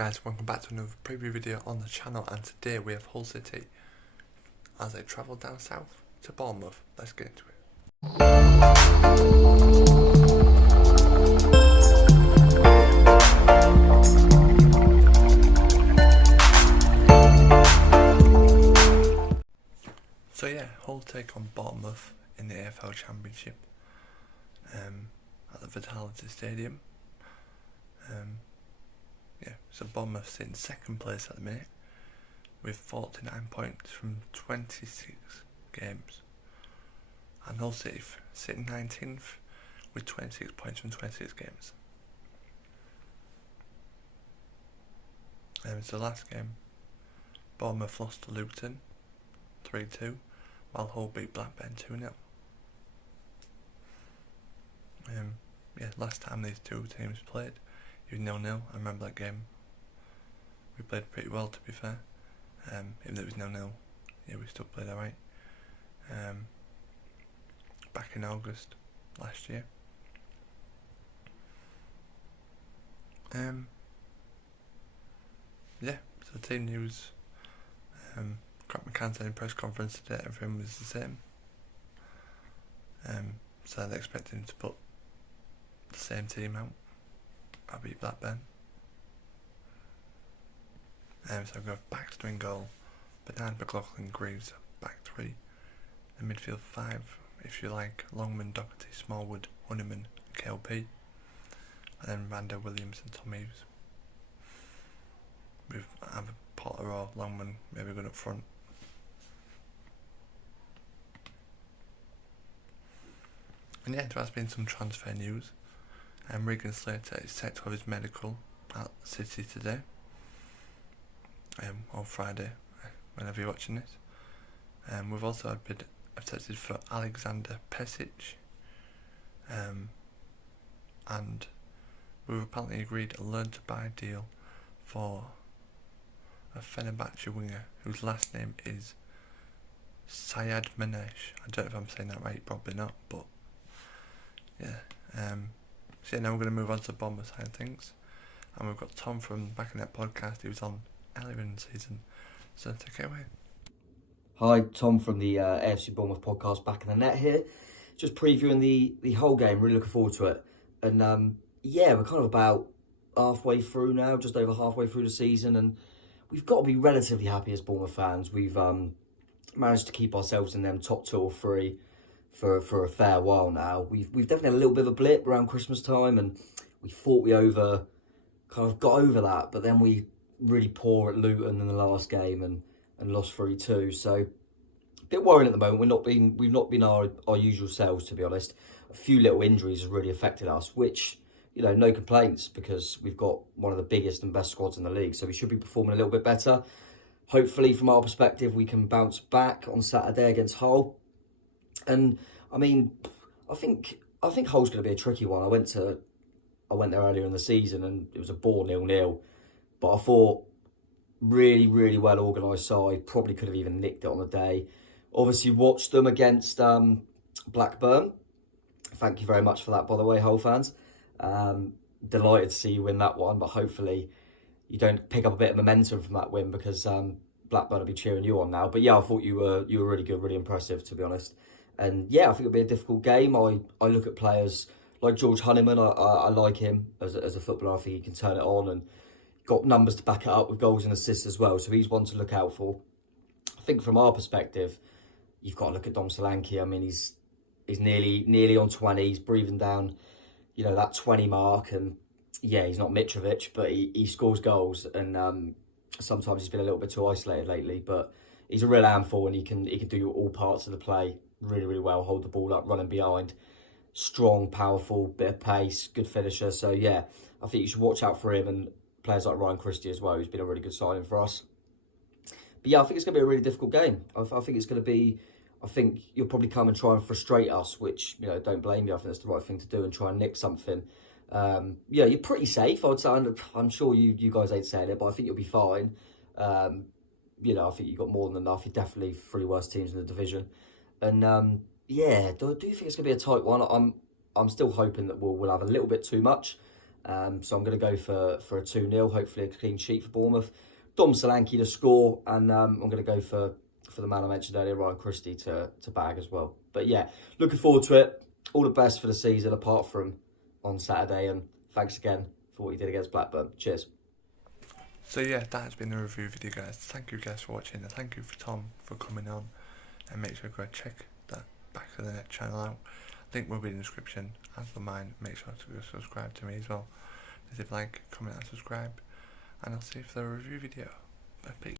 Guys, welcome back to another preview video on the channel, and today we have Hull City as they travel down south to Bournemouth. Let's get into it. So yeah, Hull take on Bournemouth in the AFL Championship at the Vitality Stadium. So Bournemouth sit in second place at the minute with 49 points from 26 games, and Hull City sitting 19th with 26 points from 26 games. So last game, Bournemouth lost to Luton 3-2, while Hull beat Blackburn 2-0. Last time these two teams played, it was 0-0. I remember that game. We played pretty well, to be fair. Even though it was 0-0, we still played alright. Back in August last year. So team news. Crap McCann said in press conference today everything was the same. So they're expecting to put the same team out. I beat Blackburn. So I've got Baxter in goal, Bernard, McLaughlin, Greaves, back three, and midfield five, if you like, Longman, Doherty, Smallwood, Honeyman, KLP, and then Rando, Williams and Tom Eaves. With either Potter or Longman maybe good up front. And yeah, there has been some transfer news. Regan Slater is set to have his medical at City today, on Friday, whenever you're watching this. We've also had bid accepted for Alexander Pesic, and we've apparently agreed a learn to buy deal for a Fenerbahce winger whose last name is Sayad Manesh. I don't know if I'm saying that right, probably not, but yeah. So now we're going to move on to the Bournemouth side of things, and we've got Tom from Back in That podcast. He was on earlier in the season, so take it away. Hi, Tom from the AFC Bournemouth podcast, Back in the Net here. Just previewing the whole game, really looking forward to it. And we're kind of about halfway through now, just over halfway through the season, and we've got to be relatively happy as Bournemouth fans. We've managed to keep ourselves in them top 2 or 3 for a fair while now. We've definitely had a little bit of a blip around Christmas time, and we thought we got over that, but then we really poor at Luton in the last game and lost 3-2. So a bit worrying at the moment. We've not been our usual selves, to be honest. A few little injuries have really affected us, which, no complaints, because we've got one of the biggest and best squads in the league, so we should be performing a little bit better. Hopefully, from our perspective, we can bounce back on Saturday against Hull. And I think Hull's going to be a tricky one. I went there earlier in the season and it was a bore 0-0, but I thought really, really well organised side. Probably could have even nicked it on the day. Obviously watched them against Blackburn. Thank you very much for that, by the way, Hull fans. Delighted to see you win that one, but hopefully you don't pick up a bit of momentum from that win, because Blackburn will be cheering you on now. But yeah, I thought you were really good, really impressive, to be honest. And yeah, I think it'll be a difficult game. I look at players like George Honeyman. I like him as a footballer. I think he can turn it on and got numbers to back it up with goals and assists as well. So he's one to look out for. I think from our perspective, you've got to look at Dom Solanke. I mean, he's nearly on 20. He's breathing down, that 20 mark. And yeah, he's not Mitrovic, but he scores goals. And sometimes he's been a little bit too isolated lately. But he's a real handful, and he can do all parts of the play really, really well. Hold the ball up, running behind. Strong, powerful, bit of pace, good finisher. So yeah, I think you should watch out for him, and players like Ryan Christie as well, who's been a really good signing for us. But yeah, I think it's going to be a really difficult game. I think it's going to be, I think you'll probably come and try and frustrate us, which, don't blame you. I think that's the right thing to do, and try and nick something. You're pretty safe, I would say. I'm sure you guys ain't saying it, but I think you'll be fine. I think you've got more than enough. You're definitely 3 worst teams in the division. And do you think it's going to be a tight one? I'm still hoping that we'll have a little bit too much. So I'm going to go for a 2-0, hopefully a clean sheet for Bournemouth. Dom Solanke to score, and I'm going to go for the man I mentioned earlier, Ryan Christie, to bag as well. But yeah, looking forward to it. All the best for the season, apart from on Saturday, and thanks again for what you did against Blackburn. Cheers. So yeah, that has been the review video, guys. Thank you guys for watching, and thank you for Tom for coming on. And make sure to go check that Back of the Net channel out. Link will be in the description. As for mine, make sure to go subscribe to me as well. Leave a like, comment and subscribe. And I'll see you for the review video. Bye.